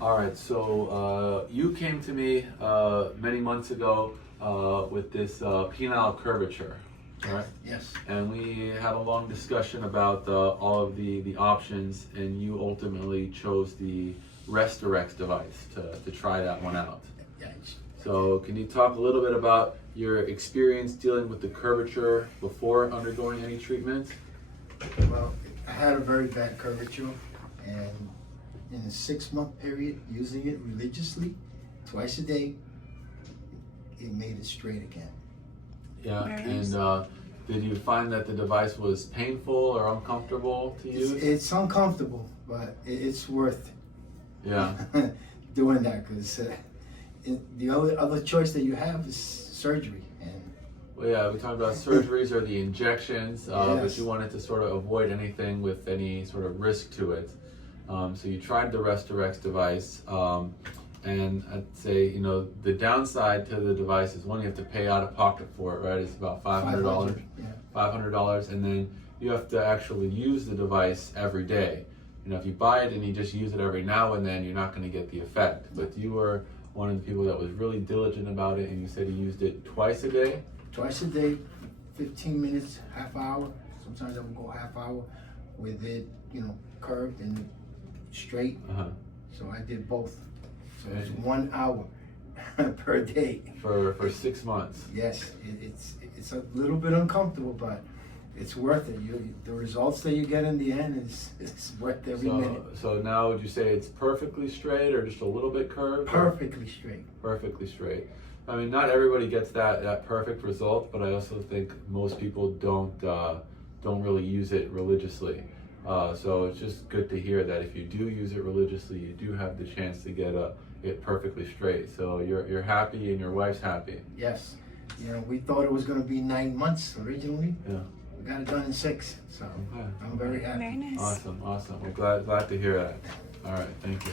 All right, so you came to me many months ago with this penile curvature, right? Yes. And we had a long discussion about all of the options, and you ultimately chose the RestoreX device to try that one out. Yeah. So can you talk a little bit about your experience dealing with the curvature before undergoing any treatment? Well, I had a very bad curvature, and in a 6-month period, using it religiously, twice a day, it made it straight again. Yeah, Very and did you find that the device was painful or uncomfortable to use? It's uncomfortable, but it's worth Yeah. doing that, because the other choice that you have is surgery. And Well, yeah, we talked about surgeries or the injections, but Yes. you wanted to sort of avoid anything with any sort of risk to it. So you tried the RestoreX device, and I'd say, you know, the downside to the device is, one, you have to pay out of pocket for it, right? It's about $500. Yeah. $500, and then you have to actually use the device every day. You know, if you buy it and you just use it every now and then, you're not going to get the effect. But you were one of the people that was really diligent about it, and you said you used it twice a day. Twice a day, 15 minutes, half hour. Sometimes I would go half hour with it, curved and straight. So I did both. So it's 1 hour per day. For 6 months. Yes, it's a little bit uncomfortable, but it's worth it. The results that you get in the end is worth every minute. So now would you say it's perfectly straight or just a little bit curved? Perfectly straight. Perfectly straight. I mean, not everybody gets that perfect result, but I also think most people don't really use it religiously. So it's just good to hear that if you do use it religiously, you do have the chance to get it perfectly straight. So you're happy and your wife's happy. Yes. We thought it was going to be 9 months originally. Yeah. We got it done in 6. So Okay. I'm very happy. Very nice. Awesome. We're glad to hear that. All right. Thank you.